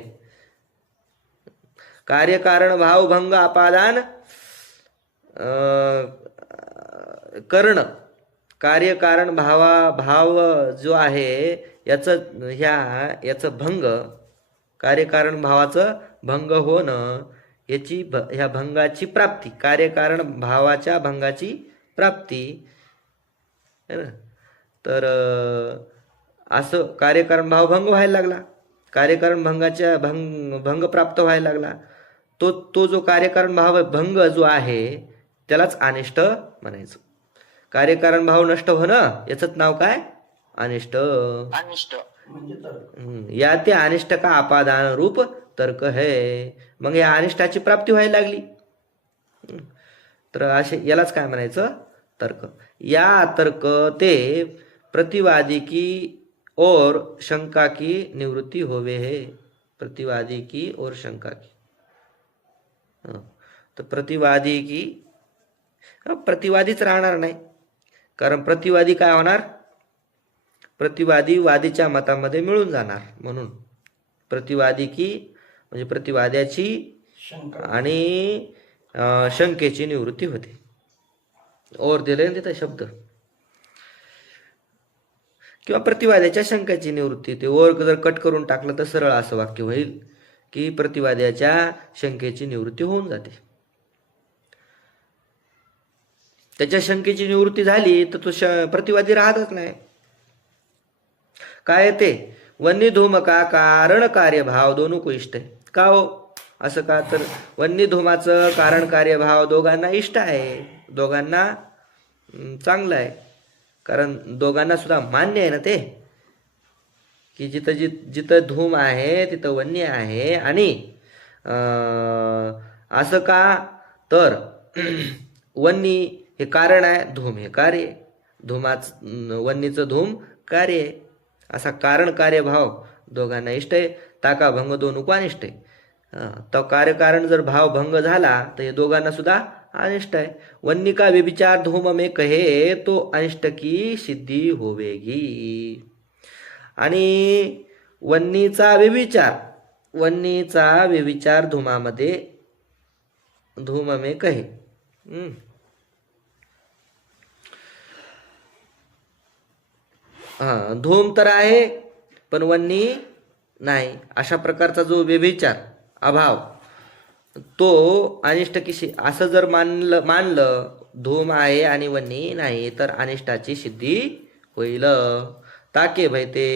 कार्य कारण भाव भंग आपादान कर्ण. कार्य कारण भाव जो आहे याचं भंग, कार्यकारण भावाचं भंग होणं, ह्या भंगाची प्राप्ती, कार्यकारण भावाच्या भंगाची प्राप्ती है ना. तर असं कार्यकारण भाव भंग व्हायला लागला, कार्यकारण भंगाच्या भंग प्राप्त व्हायला लागला. तो जो कार्यकारण भाव भंग जो आहे त्यालाच अनिष्ट म्हणायचं. कार्यकारण भाव नष्ट होणं याचंच नाव काय अनिष्ट. अनिष्ट या ते अनिष्ट का आपादान रूप तर्क है. मग या अनिष्टाची प्राप्ती व्हायला लागली तर असे यालाच काय म्हणायचं तर्क. या तर्क ते प्रतिवादी की और शंका की निवृत्ती होवे है. प्रतिवादी की और शंका की. तर प्रतिवादीच राहणार नाही. कारण प्रतिवादी काय होणार, प्रतिवादी वादीच्या मतामध्ये मिळून जाणार. म्हणून प्रतिवादी की म्हणजे प्रतिवाद्याची आणि शंकेची निवृत्ती होते. और दिले तिथं शब्द किंवा प्रतिवाद्याच्या शंकेची निवृत्ती होते. और जर कट करून टाकलं तर सरळ असं वाक्य होईल की प्रतिवाद्याच्या शंकेची निवृत्ती होऊन जाते. त्याच्या शंकेची निवृत्ती झाली तर तो प्रतिवादी राहतच नाही. काय ते वन्य धूम का कारण कार्यभाव दोनों को इष्ट आहे. का हो असं का तर वन्य धूमाचं कारण कार्यभाव दोघांना इष्ट आहे, दोघांना चांगलं आहे. कारण दोघांना सुद्धा मान्य आहे ना ते, की जिथं धूम आहे तिथं वन्य आहे. आणि असं का तर वन्नी हे कारण आहे, धूम हे कार्य. वन्नीचं धूम कार्य आहे. असा कारण कार्यभाव दोघांना इष्ट आहे. ताका भंग दोन अनिष्ट आहे. तो कार्यकारण जर भाव भंग झाला तर हे दोघांना सुद्धा अनिष्ट आहे. वन्नी का व्यभिचार धूम में कहे तो अनिष्ट की सिद्धी होवेगी. आणि वन्नीचा व्यभिचार धूमामध्ये धूम में कहे. धूम तर आहे पण वन्नी नाही. अशा प्रकारचा जो व्यभिचार अभाव तो अनिष्ट की असं जर मानलं धूम आहे आणि वन्नी नाही तर अनिष्टाची सिद्धी होईल. ताके भयते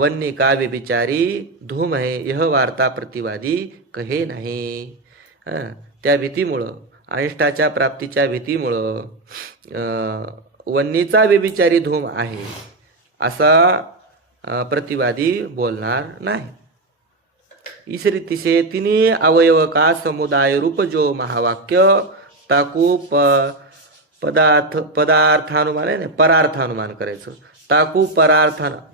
वन्नी का व्यभिचारी धूम है यह वार्ता प्रतिवादी कहे नाही. त्या भीतीमुळं, अनिष्टाच्या प्राप्तीच्या भीतीमुळं वन्नीचा व्यभिचारी धूम आहे असा प्रतिवादी बोलणार नाही. इस रीति से तिन्ही अवयव का समुदाय रूप जो महावाक्य ताकू पदार्थानुमान आहे, परार्थानुमान करायचं. ताकू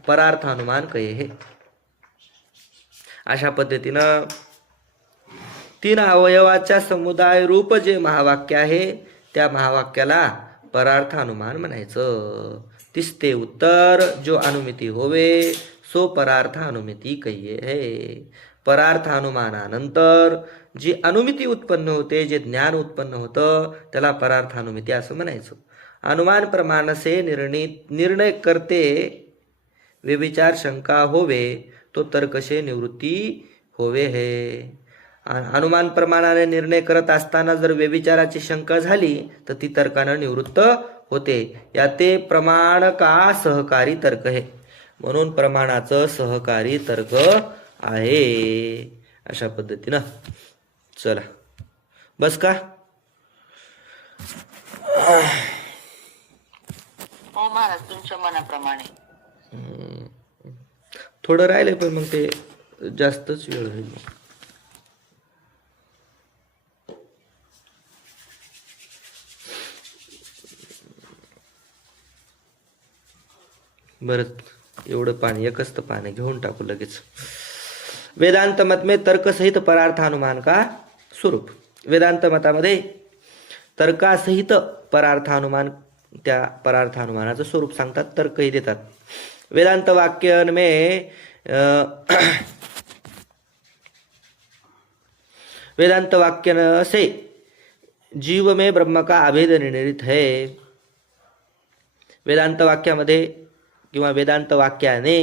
परार्थानुमान कहे हे. अशा पद्धतीनं तीन अवयवाच्या समुदाय रूप जे महावाक्य आहे त्या महावाक्याला परार्थानुमान म्हणायचं. तिसते उत्तर जो अनुमिती होवे सो परार्थानुमिती कहिये है. परार्थानुमानानंतर जी अनुमिती उत्पन्न होते, जे ज्ञान उत्पन्न होतं त्याला परार्थानुमिती असं म्हणायचं. अनुमान प्रमाण से निर्णय करते व्यभिचार शंका होवे तो तर्क से निवृत्ती होवे है. अनुमान प्रमाणाने निर्णय करत असताना जर व्यभिचाराची शंका झाली तर ती तर्कानं निवृत्त होते. या ते प्रमाण का सहकारी तर्क आहे. म्हणून प्रमाणाचं सहकारी तर्क आहे. अशा पद्धतीनं चला बस का. हो महाराज तुमच्या मनाप्रमाणे. थोडं राहिलंय पण मग ते जास्तच वेळ होईल. बरं एवढं पाणी एकच तर पाणी घेऊन टाकू लगेच. वेदांत मत में तर्कसहित परार्थानुमान का स्वरूप. वेदांत मतामध्ये तर्कासहित परार्थानुमान, त्या परार्थानुमानाचं स्वरूप सांगतात, तर्कही देतात. वेदांत वाक्य में वेदांत वाक्य से जीव में ब्रह्म का अभेद निर्णित है. वेदांत वाक्यामध्ये किंवा वेदांत वाक्याने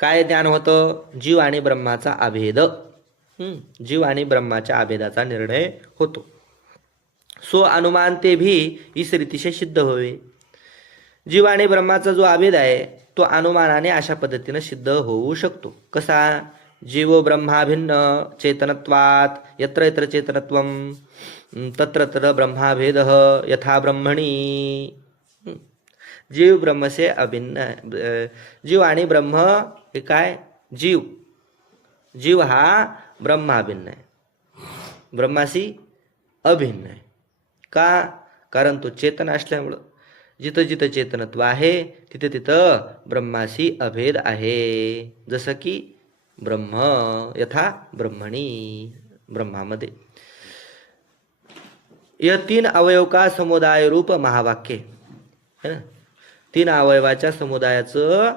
काय ज्ञान होतं? जीव आणि ब्रह्माचा अभेद. जीव आणि ब्रह्माच्या अभेदाचा निर्णय होतो. सो अनुमान ते भी इस रीतीशे सिद्ध होवे. जीव आणि ब्रह्माचा जो अभेद आहे तो अनुमानाने अशा पद्धतीने सिद्ध होऊ शकतो. कसा? जीव ब्रह्माभिन्न चेतनत्वात् यत्र यत्र चेतनत्वं तत्र तत्र ब्रह्माभेदः यथा ब्रह्मणी. जीव ब्रह्म से अभिन्न. जीव आणि ब्रह्म हे काय? जीव हा ब्रह्माभिन्न आहे, ब्रह्माशी अभिन्न आहे. का? कारण तो चेतन असल्यामुळं. जिथं जिथं चेतनत्व आहे तिथं तिथं ब्रह्माशी अभेद आहे. जसं की ब्रह्म यथा ब्रह्मणी, ब्रह्मामध्ये. यह तीन अवयव का समुदाय रूप महावाक्य है ना. तीन अवयवाच्या समुदायाचं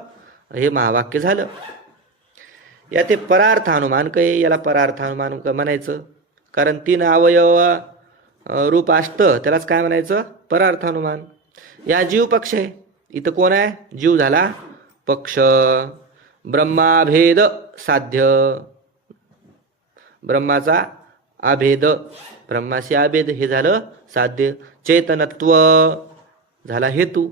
हे महावाक्य झालं. या ते परार्थ अनुमान काय, याला परार्थ अनुमान म्हणायचं. कारण तीन अवयव रूप असतं त्यालाच काय म्हणायचं? परार्थ अनुमान. या जीव पक्ष आहे. इथं कोण आहे? जीव झाला पक्ष. ब्रह्माभेद साध्य, ब्रह्माचा अभेद, ब्रह्माशी अभेद हे झालं साध्य. चेतनत्व झाला हेतू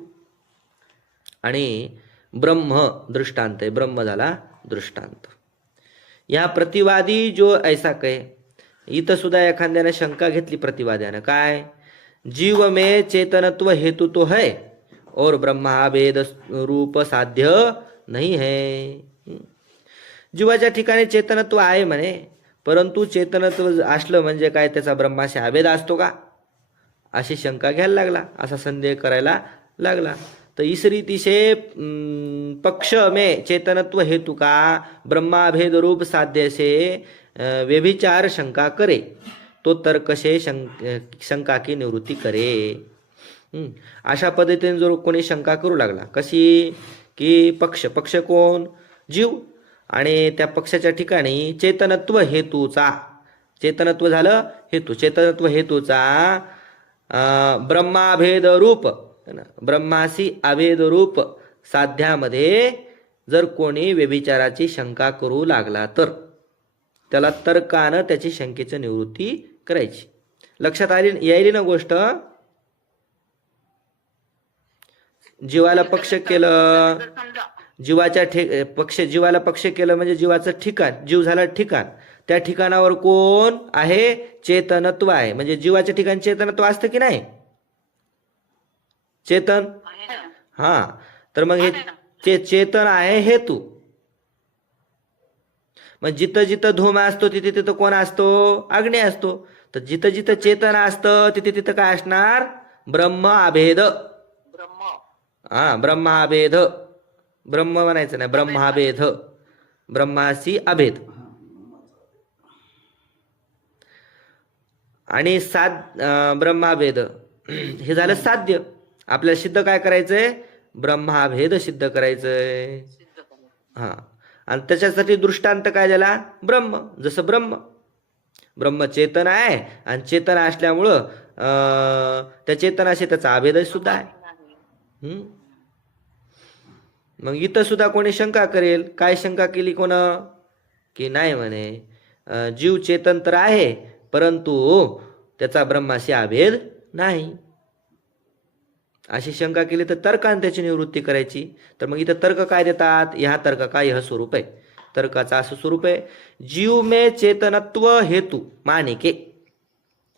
आणि ब्रह्म दृष्टांत आहे. ब्रह्म झाला दृष्टांत. या प्रतिवादी जो ऐसा कहे. इथं सुद्धा एखाद्याने शंका घेतली प्रतिवाद्यानं. काय? जीव में चेतनत्व हेतु तो है और ब्रह्माभेद रूप साध्य नहीं है. जीवाच्या ठिकाणी चेतनत्व आहे म्हणे, परंतु चेतनत्व असलं म्हणजे काय त्याचा ब्रह्माशी अभेद असतो का, अशी शंका घ्यायला लागला, असा संदेह करायला लागला. तर इस रीति से पक्ष में चेतनत्व हेतु का ब्रह्माभेद रूप साध्य से व्यभिचार शंका करे तो तर्क से शंका की निवृत्ती करे. अशा पद्धतीने जर कोणी शंका करू लागला, कशी की पक्ष कोण, जीव, आणि त्या पक्षाच्या ठिकाणी चेतनत्व हेतूचा, चेतनत्व झालं हेतू, चेतनत्व हेतूचा ब्रह्माभेद रूप, ब्रह्मासी अभेद रूप साध्यामध्ये जर कोणी व्यभिचाराची शंका करू लागला तर त्याला तर्कानं त्याची शंकेची निवृत्ती करायची. लक्षात यायली ना गोष्ट. जीवाला पक्ष केलं, जीवाच्या जीवाला पक्ष केलं म्हणजे जीवाचं ठिकाण, जीव झाला ठिकाण, त्या ठिकाणावर कोण आहे, चेतनत्व आहे. म्हणजे जीवाच्या ठिकाणी चेतनत्व असतं की नाही, चेतन, हा, तर मग हे चेतन आहे हेतू. मग जिथं जिथं धूम असतो तिथे तिथं कोण असतो, अग्नी असतो. तर जिथं जिथं चेतन असतं तिथे तिथं काय असणार, ब्रह्म अभेद. हा, ब्रह्माभेद, ब्रह्म म्हणायचं नाही, ब्रह्माभेद, ब्रह्मासी अभेद. आणि ब्रह्माभेद हे झालं साध्य. आपल्याला सिद्ध काय करायचंय, ब्रह्माभेद सिद्ध करायचंय. हा, आणि त्याच्यासाठी दृष्टांत काय झाला, ब्रह्म. जसं ब्रह्म चेतन आहे आणि चेतन असल्यामुळं त्या चेतनाशी त्याचा अभेद सुद्धा आहे. मग इथं सुद्धा कोणी शंका करेल, काय शंका केली कोण, की नाही म्हणे जीव चेतन तर आहे परंतु त्याचा ब्रह्माशी अभेद नाही, अशी शंका केली तर तर्काने त्याची निवृत्ती करायची. तर मग इथं तर्क काय देतात, ह्या तर्क काय, यह स्वरूप आहे तर्काचा, असं स्वरूप आहे. जीव में चेतनत्व हेतु माने के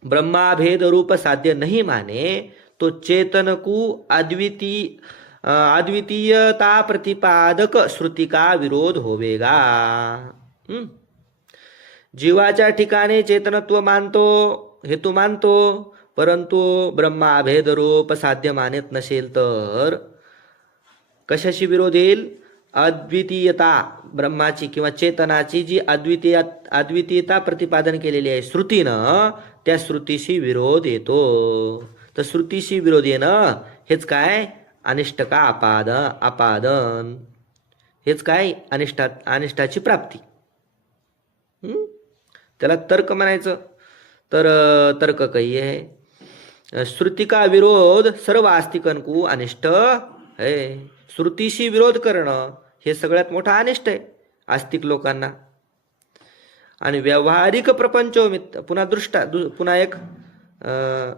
ब्रह्माभेद रूप साध्य नहीं माने तो चेतन को अद्वितीयता प्रतिपादक श्रुति का विरोध होवेगा. जीवाच्या ठिकाणी चेतनत्व मानतो, हेतू मानतो, परंतु ब्रह्माभेद रूप साध्य मानत नसेल तर कशाशी विरोध येईल, अद्वितीयता, ब्रह्माची किंवा चेतनाची जी अद्वितीयता प्रतिपादन केलेली आहे श्रुतीनं, त्या श्रुतीशी विरोध येतो. तर श्रुतीशी विरोध येणं हेच काय, अनिष्ट का अपादन, हेच काय, अनिष्टाची प्राप्ती. त्याला तर्क म्हणायचं. तर तर्क काही आहे, श्रुती का विरोध सर्व आस्तिकन को अनिष्ट है. श्रुतीशी विरोध करणं हे सगळ्यात मोठा अनिष्ट आहे आस्तिक लोकांना. आणि व्यावहारिक प्रपंचोमित, पुन्हा एक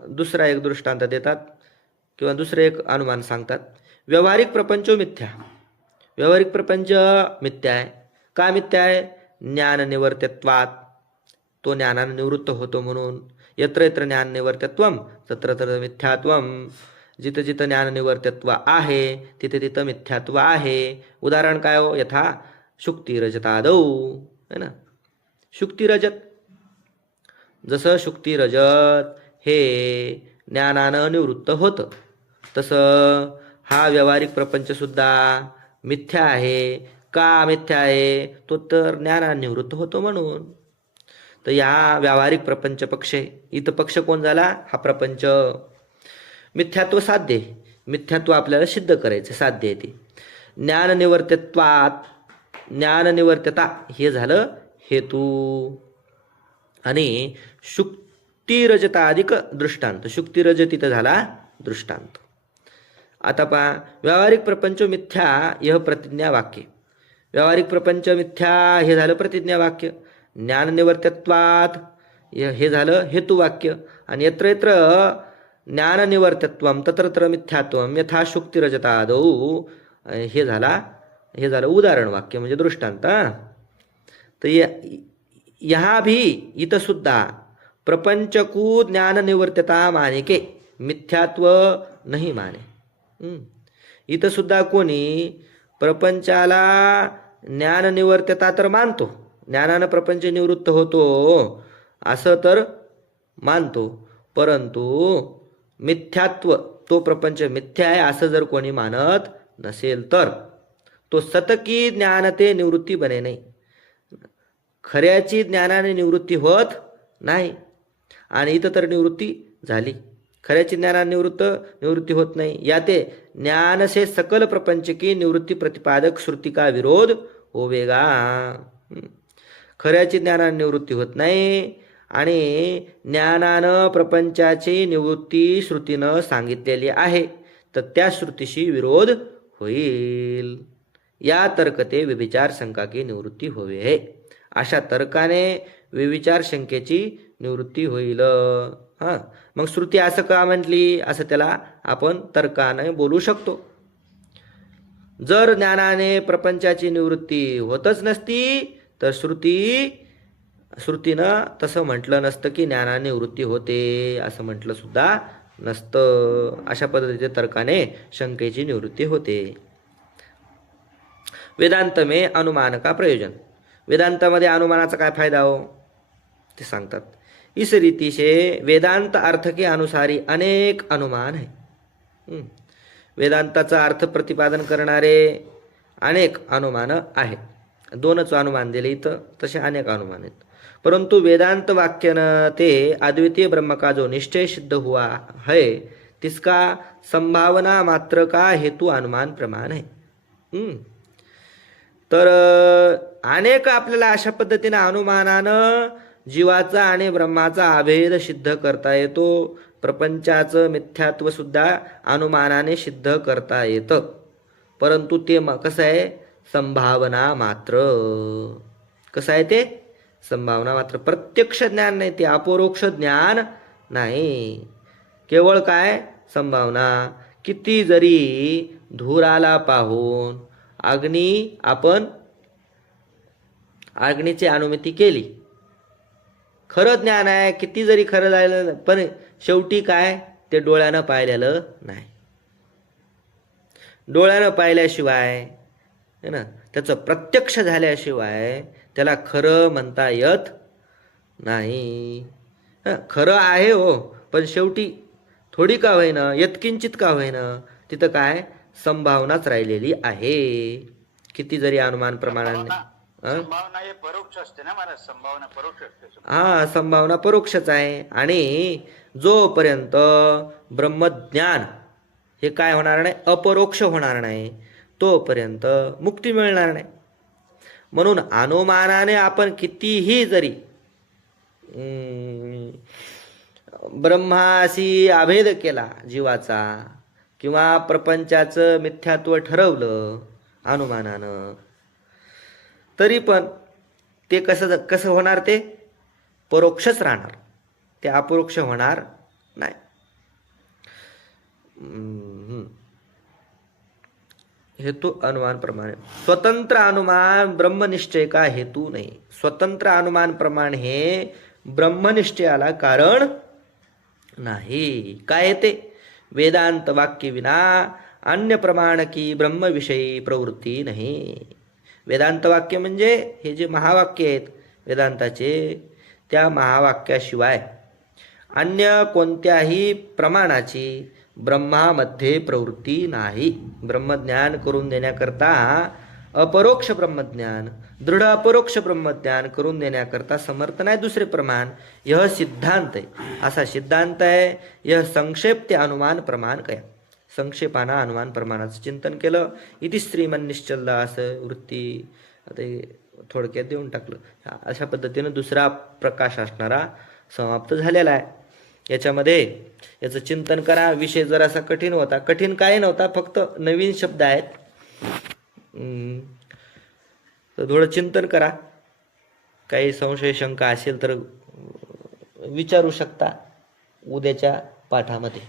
दुसरा एक दृष्टांत देतात किंवा दुसरे एक अनुमान सांगतात. व्यावहारिक प्रपंचो मिथ्या, व्यावहारिक प्रपंच मिथ्या आहे. का मिथ्या आहे, ज्ञान निवर्त्यत्वात, तो ज्ञानाने निवृत्त होतो म्हणून. यत्र यत्र ज्ञान निवर्त्यत्वम तत्र तत्र मिथ्यात्वम, जिथं जिथं ज्ञान निवर्त्यत्व आहे तिथे तिथं मिथ्यात्व आहे. उदाहरण काय हो, यथा शुक्तिरजतादौ, है ना, शुक्तिरजत, जसं शुक्तिरजत हे ज्ञानानं निवृत्त होतं, तसं हा व्यावहारिक प्रपंच सुद्धा मिथ्या आहे. का मिथ्या आहे, तो तर ज्ञानानं निवृत्त होतो म्हणून. तर या व्यावहारिक प्रपंच पक्ष, इथं पक्ष कोण झाला, हा प्रपंच. मिथ्यात्व साध्य, मिथ्यात्व आपल्याला सिद्ध करायचं, साध्य आहे ते. ज्ञाननिवर्त्यत्वात, ज्ञाननिवर्त्यता हे झालं हेतू. आणि शुक्तिरजताधिक दृष्टांत, शुक्तिरजत इथं झाला दृष्टांत. आता पहा, व्यावहारिक प्रपंच मिथ्या यह प्रतिज्ञा वाक्य. व्यावहारिक प्रपंच मिथ्या हे झालं प्रतिज्ञा वाक्य. ज्ञाननिवर्त्यत्वात हे झालं हेतुवाक्य. आणि यत्र यत्र ज्ञाननिवर्त्यत्वम तत्र तत्र मिथ्यात्वम यथा शुक्तिरजतादौ हे झालं उदाहरण वाक्य म्हणजे दृष्टांत. तर यहाँ भी इथं सुद्धा प्रपंच को ज्ञान निवर्त्यता माने के मिथ्यात्व नहीं माने. इथं सुद्धा कोणी प्रपंचाला ज्ञान निवर्त्यता तर मानतो, ज्ञानानं प्रपंच निवृत्त होतो असं तर मानतो, परंतु मिथ्यात्व, तो प्रपंच मिथ्या आहे असं जर कोणी मानत नसेल तर तो सतकी ज्ञान ते निवृत्ती बने नाही. खऱ्याची ज्ञानाने निवृत्ती होत नाही, आणि इथं तर निवृत्ती झाली. खऱ्याची ज्ञानाने निवृत्ती होत नाही. या ते ज्ञान से सकल प्रपंच की निवृत्ती प्रतिपादक श्रुती का विरोध होवेगा. खऱ्याची ज्ञानाने निवृत्ती होत नाही आणि ज्ञानानं प्रपंचाची निवृत्ती श्रुतीनं सांगितलेली आहे, तर त्या श्रुतीशी विरोध होईल. या तर्कते व्यभिचार शंका की निवृत्ती होवे है. अशा तर्काने व्यभिचार शंकेची निवृत्ती होईल. हां, मग श्रुती असं का म्हटली, असं त्याला आपण तर्काने बोलू शकतो. जर ज्ञानाने प्रपंचाची निवृत्ती होतच नसती तर श्रुतीनं तसं म्हटलं नसतं की ज्ञानाने निवृत्ती होते, असं म्हटलं सुद्धा नसतं. अशा पद्धतीने तर्काने शंकेची निवृत्ती होते. वेदांत में अनुमान का प्रयोजन. वेदांतामध्ये अनुमानाचा काय फायदा हो ते सांगतात. इस रीति से वेदांत अर्थ के अनुसारी अनेक अनुमान है. वेदांताचा अर्थ प्रतिपादन करणारे अनेक अनुमान आहेत. दोनच अनुमान दिले इथं, तसे अनेक अनुमान आहेत. परंतु वेदांत वाक्यनं ते अद्वितीय ब्रह्म का जो निश्चय सिद्ध हुआ है तिसका संभावना मात्र का हेतु अनुमान प्रमाण है. तर अनेक आपल्याला अशा पद्धतीने अनुमानानं जीवाचा आणि ब्रह्माचा अभेद सिद्ध करता येतो. प्रपंचाचं मिथ्यात्व सुद्धा अनुमानाने सिद्ध करता येतं, परंतु ते कसं आहे, संभावना मात्र. कसं आहे ते, संभावना मात्र. प्रत्यक्ष ज्ञान नाही ते, अपरोक्ष ज्ञान नाही. केवळ काय, संभावना. किती जरी धुराला पाहून आपण अग्नीची अनुमती केली, खरं ज्ञान आहे, किती जरी खरं झालं, पण शेवटी काय, ते डोळ्यानं पाहिलेलं नाही. डोळ्यानं पाहिल्याशिवाय है ना, त्याचं प्रत्यक्ष झाल्याशिवाय त्याला खरं म्हणता येत नाही. खरं आहे हो, पण शेवटी थोडी का होईना, यत्किंचित का होईना, तिथं काय, संभावनाच राहिलेली आहे. किती जरी अनुमान प्रमाणाने. संभावना हे परोक्ष असते ना महाराज, संभावना परोक्ष असते. हा, संभावना परोक्षच आहे. आणि जोपर्यंत ब्रह्मज्ञान हे काय होणार नाही, अपरोक्ष होणार नाही, तोपर्यंत मुक्ती मिळणार नाही. म्हणून अनुमानाने आपण कितीही जरी ब्रह्माशी अभेद केला जीवाचा, किंवा प्रपंचाचं मिथ्यात्व ठरवलं अनुमानानं, तरी पण ते कसं होणार, ते परोक्षच राहणार, ते अपरोक्ष होणार नाही. हेतु अनुमान प्रमाण. स्वतंत्र अनुमान ब्रह्मनिश्चय का हेतू नाही. स्वतंत्र अनुमान प्रमाण हे ब्रह्मनिश्चयाला कारण नाही. काय ते, वेदांत वाक्य विना अन्य प्रमाण की ब्रह्मविषयी प्रवृत्ती नाही. वेदांत वाक्य म्हणजे हे जे महावाक्य आहेत वेदांताचे, त्या महावाक्याशिवाय अन्य कोणत्याही प्रमाणाची ब्रह्मामध्ये प्रवृत्ती नाही. ब्रह्मज्ञान करून देण्याकरता अपरोक्ष ब्रह्मज्ञान, दृढ अपरोक्ष ब्रह्मज्ञान करून देण्याकरता समर्थ नाही दुसरे प्रमाण. यह सिद्धांत आहे, असा सिद्धांत आहे. यह संक्षेप ते अनुमान प्रमाण कया. संक्षेपाना अनुमान प्रमाणाचं चिंतन केलं. इति श्रीमन्निश्चलदास वृत्ती, आता थोडक्यात देऊन टाकलं. अशा पद्धतीनं दुसरा प्रकाश असणारा समाप्त झालेला आहे. याच्यामध्ये याचं चिंतन करा. विषय जरासा कठीण होता, कठीण काय नव्हता, फक्त नवीन शब्द आहेत, तर थोडं चिंतन करा. काही संशय शंका असेल तर विचारू शकता उद्याच्या पाठामध्ये.